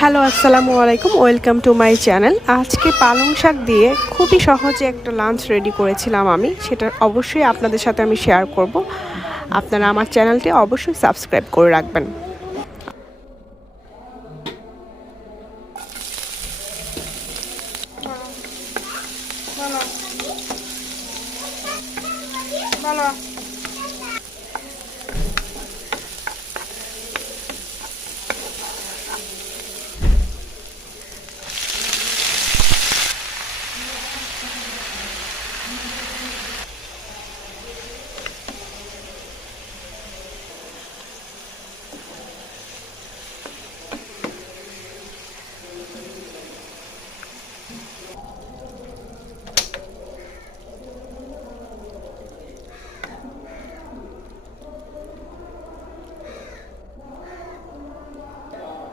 Hello, আসসালামু আলাইকুম। Welcome to my channel. আজকে পালং শাক দিয়ে খুবই সহজে একটা লাঞ্চ রেডি করেছিলাম আমি। সেটা অবশ্যই আপনাদের সাথে আমি শেয়ার করব। আপনারা আমার চ্যানেলটি অবশ্যই সাবস্ক্রাইব করে রাখবেন।